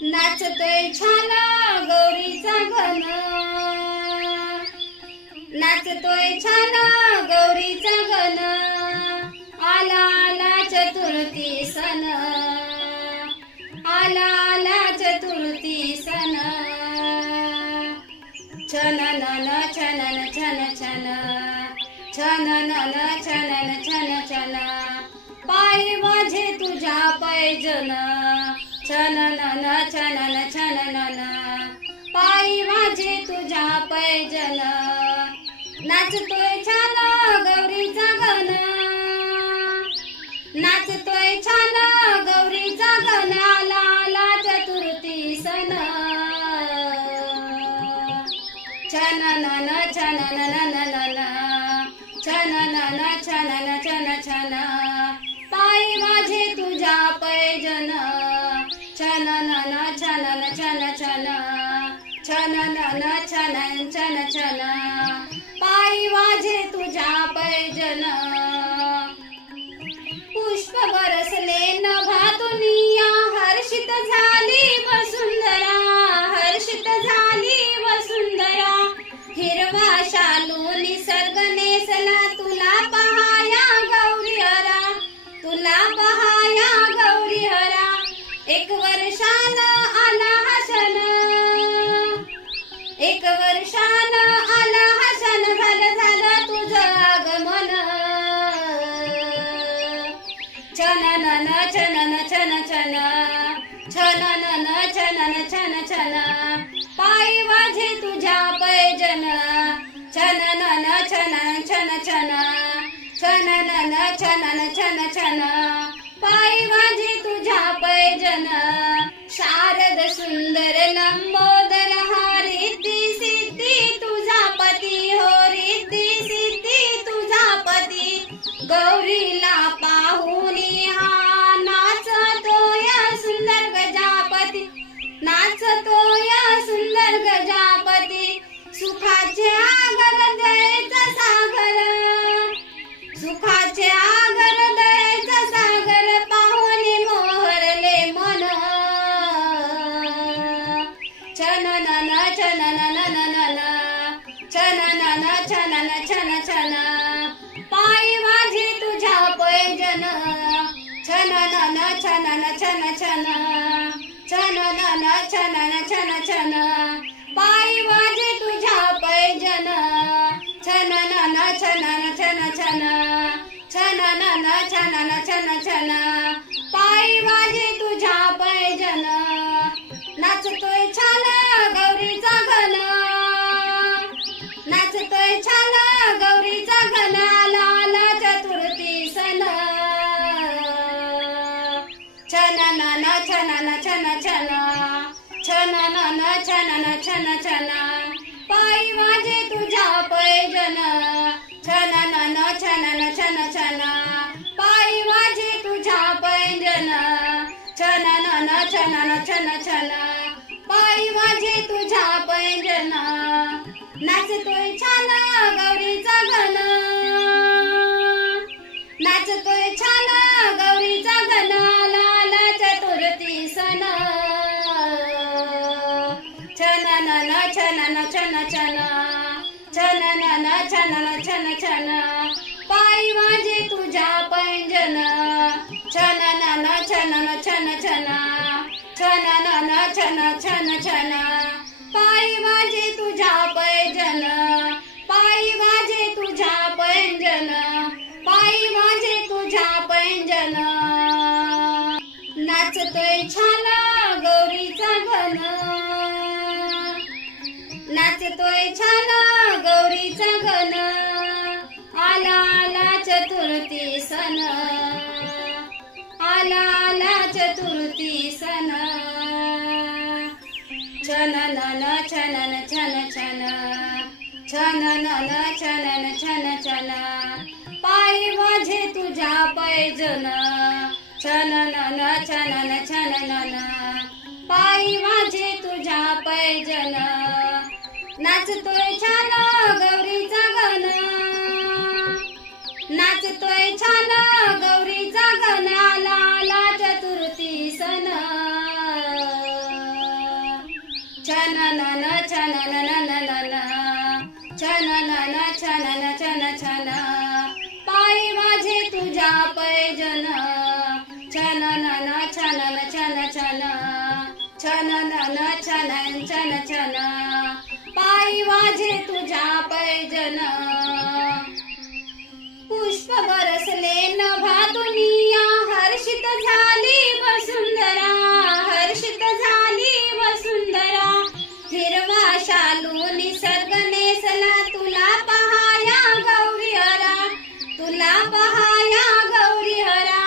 नाचतोय छान गौरीचा घन, नाचतोय छान गौरीचा घन, आला आला चतुर्थी सण, आला आला चतुर्थी सण, छननन छनन छन छन, छननन छनन छन छन, पाय माझे तुझ्या पैजन, छननन छनन छननन, पाय माझे तुझ्या पैजन, नाचतोय छान गौरीचा घन, नाचतोय छान गौरीचा घन, आला आला चतुर्थी सण, छननन छनननननन, छननन छनन छन छन, पाय माझे तुझ्या पैजन, छननन छनन छन छन, छननन छनन छन छन, पाय माझे तुझ्या पैजन, पुष्प बरसले नभातुनिया, हर्षित झाली वसुंधरा, हर्षित झाली वसुंधरा, हिरवा शालू निसर्ग नेसला, तुला पहाया गौरी हरा, तुला पहाया गौरी हरा, एक वर्षान आला हा सण, एक वर्षान आला हा सण, झालं झालं तुझं आगमन, छननन छनन छन छन, छननन छनन छन छन, पाय माझे तुझ्या पैजन, छननन छनन छन छन, छननन छनन छन छन, पाय माझे तुझ्या पैजन, शारद सुंदर लंबोदर हा, रिद्धी सिद्धी तुझा पती हो, रिद्धी सिद्धी तुझा पती, गौरीला पाहुनी हा नाचतोय सुंदर गजापती, नाचतोय सुंदर गजापती, सुखाचे आगर दयेचा सागर, सुखाचे आगर दयेचा सागर, पाहुणे मोहरले मन, छननन छनननननन, छननन छनन छन छन, पाय माझे तुझ्या पैजन, छननन छनन छन छन, छननन छनन छन छन, पाय माझे तुझ्या पैजन, छननन छनन छन छन, छननन छनन छन छन, पाय माझे तुझ्या पैजन, नाचतोय छान गौरीचा घन, नाचतोय छान गौरीचा घन, आला आला चतुर्थी सण, छननन छनन छन छन, छननन छनन छन छन, पाय माझे तुझ्या पैजन, छननन छनन छन छन, पाय माझे तुझ्या पैजन, छननन छनन छन छन, पाय माझे तुझ्या पैजन, नाचतोय छान गौरीचा घन, नाचतोय छान गौरीचा घन, आला आला चतुर्थी सण, छननन छनन छन छन, छननन छनन छन छन, पाय माझे तुझ्या पैजन, छननन छनन छन छन, छननन छन छन छन, पाय माझे तुझ्या पैजन, पाय माझे तुझ्या पैजन, पाय माझे तुझ्या पैजन, नाचतोय छान गौरीचा घन, नाचतोय छान गौरीचा घन, आला आला चतुर्थी सण, आला आला चतुर्थी सण, छननन छनन छन छन, छननन छनन छन छन, पाय माझे तुझ्या पैजन, छननन छनन छननन, पाय माझे तुझ्या पैजन, नाचतोय छान गौरीचा घन, नाचतोय छान गौरीचा घन, आला आला चतुर्थी सण, छन नन छन छन छन पायी वाजे तुझ्या पैजन पुष्प बरसले नभा दुनिया हर्षित झाली वसुंधरा हर्षित झाली वसुंधरा हिरवा शालू निसर्ग नेसला तुला पहाया गौरी हरा तुला पहाया गौरी हरा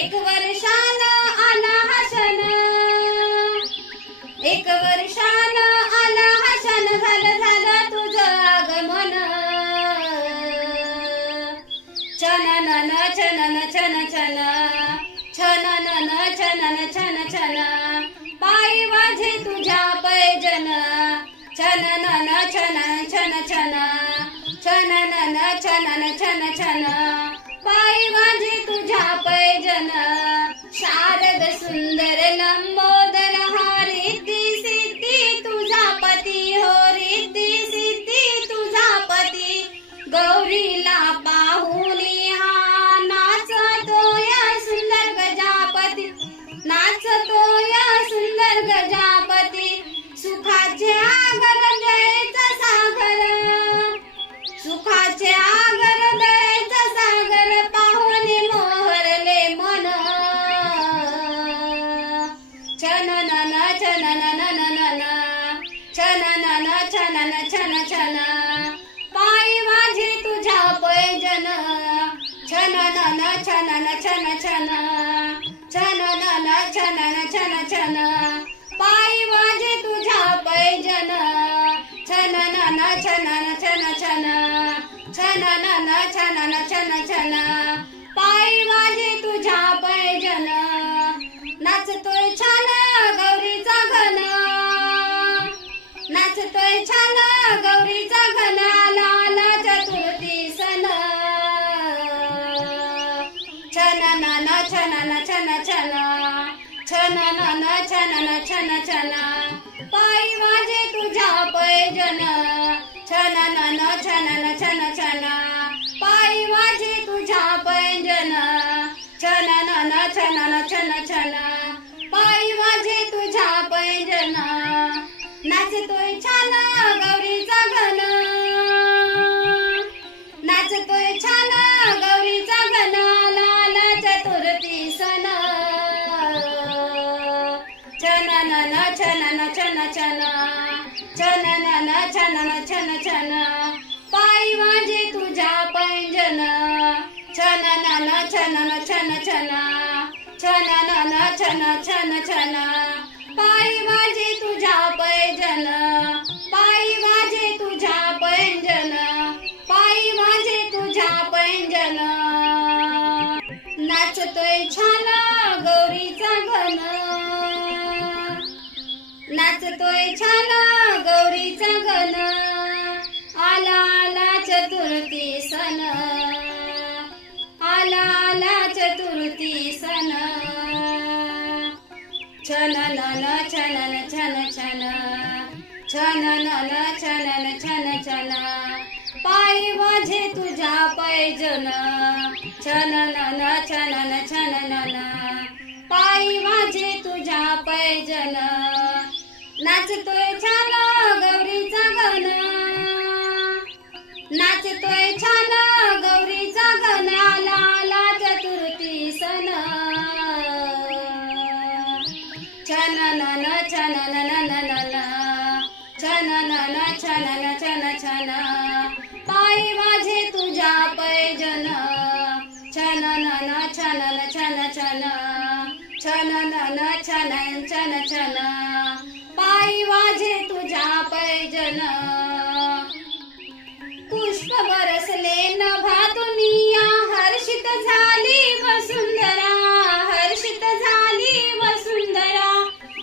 एक वर्षान आला हा क्षण एक वर्षान आला हा क्षण झालं झालं तुझं आगमन छननन छनन छन छन छननन छनन छन छन पायी वाजे तुझ्या पैजन छननन छन छन छन छननन छनन छन छन पायी वाजे तुझ्या पैजन शारद सुंदर लंबोदर हा रिद्धी सिद्धी तुझा पती हो रिद्धी सिद्धी तुझा पती गौरीला पाहून हा नाचतोय सुंदर गजापती नाचतोय सुंदर गजापती सुखाचे आगर दयेचा सागर सुखाचे आगर दयेचा सागर पाहून मोहरले मन छननन छननन छननन छनन छन छन पायी वाजे तुझ्या पैजन छननन छनन छन छन छननन छनन छन छन पायी वाजे तुझ्या पैजन छननन छनन छन छन छननन छनन छन छन पायी वाजे तुझ्या पैजन नाचतोय छान गौरीचा घन नाचतोय छान गौरीचा घन आला चतुर्थी सण छननन छनन छन छन छननन छनन छन छन पायी वाजे तुझ्या पैजन छननन छनन छन छन पायी वाजे तुझ्या पैजन छननन छनन छन छन पायी वाजे तुझ्या पैजन नाचतोय छान गौरीचा घन नाचतोय छान गौरीचा घन आला चतुर्थी सण छननन छनन छन छन छननन छनन छन छन पायी वाजे तुझ्या पैंजन छननन छनन छन छन छननन छन छन छन पायी वाजे तुझ्या पैंजन पायी वाजे तुझ्या पैंजन पायी वाजे तुझ्या पैंजन नाचतोय छान गौरीचा घन नाचतोय छान गौरीचा घन आला चतुर्थी सण आला चतुर्थी सण छननन छनन छन छन छननन छनन छन छन पायी वाजे तुझ्या पैजन छननन छनन छननन पायी वाजे तुझ्या पैजन नाचतोय छान गौरीचा घन नाचतोय छान गौरीचा घन आला चतुर्थी सण छननन छननन छननन छनन छन छन पायी वाजे तुझ्या पैजन छननन छनन छन छन छननन छनन छन छन पायी वाजे तुझ्या पैजन पुष्प बरसले नभा दुनिया हर्षित झाली वसुंधरा हर्षित झाली वसुंधरा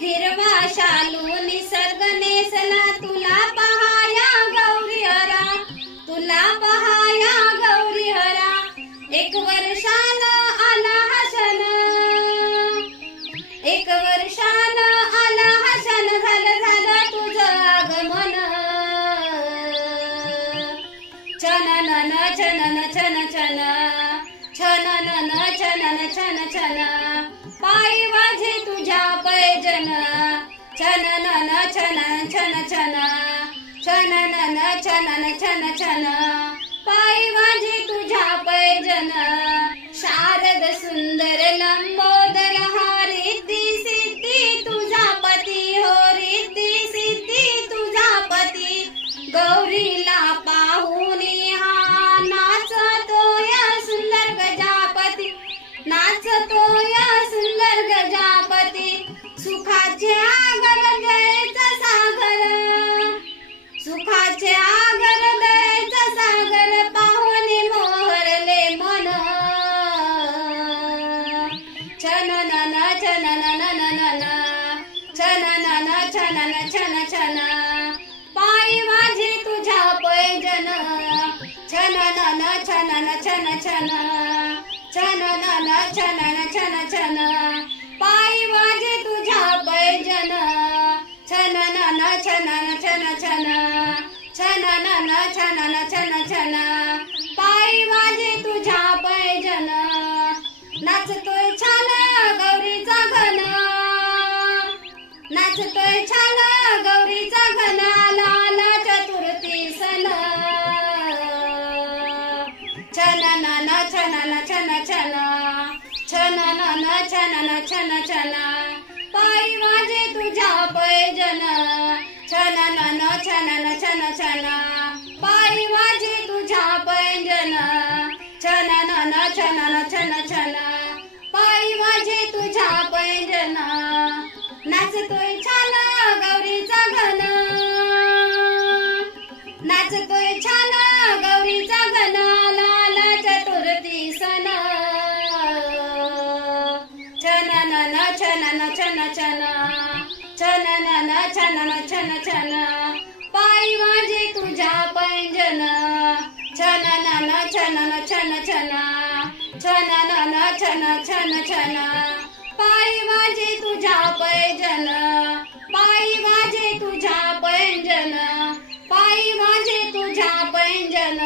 हिरवा शालू निसर्ग नेसला तुला पहाया गौरी हरा तुला पहाया गौरी हरा एक वर्षान आला हा क्षण एक वर्षान आला हा क्षण झालं तुझं आगमन छननन छनन छन छन छननन छनन छन छन पायी वाजे तुझ्या पैजन छननन छनन छन छन छननन छनन छन छन पायी माझे तुझ्या पैजन शारद सुंदर लंबोदर हा रिद्धी सिद्धी तुझा पती हो रिद्धी सिद्धी तुझा पती गौरीला पाहून हा नाचतो या सुंदर गजापती नाचतो या सुंदर गजापती सुखाचे आगर दयेचा सागर सुखाचे आगर दयेचा सागर पाहून मोहरले मन छननन छननन छननन छनन छन छन पायी माझे तुझ्या पैजन छननन छनन छन छन छननन छनन छन छन पायी माझे तुझ्या पैजन छननन छनन छन छन छननन छनन छन छन पायी माझे तुझ्या पैजन नाचतोय छान गौरीचा घन नाचतोय छान गौरीचा घन लाल चतुर्थी सण छननन छनन छन छन छननन छनन छन छन पायी माझे तुझ्या पैजन छननन छनन छन छन पायी माझे तुझ्या पैजन छननन छनन छन छन पायी माझे तुझ्या पैजन नाचतोय छान गौरीचा घन नाचतोय छान गौरीचा घन लाल चतुर्थी सण छननन छनन छन छन छननन छनन छन छन पायी माझे तुझ्या पैंजन छननन छनन छन छन छननन छन छन छन पायी माझे तुझ्या पैंजन पायी माझे तुझ्या पैंजन पायी माझे तुझ्या पैंजन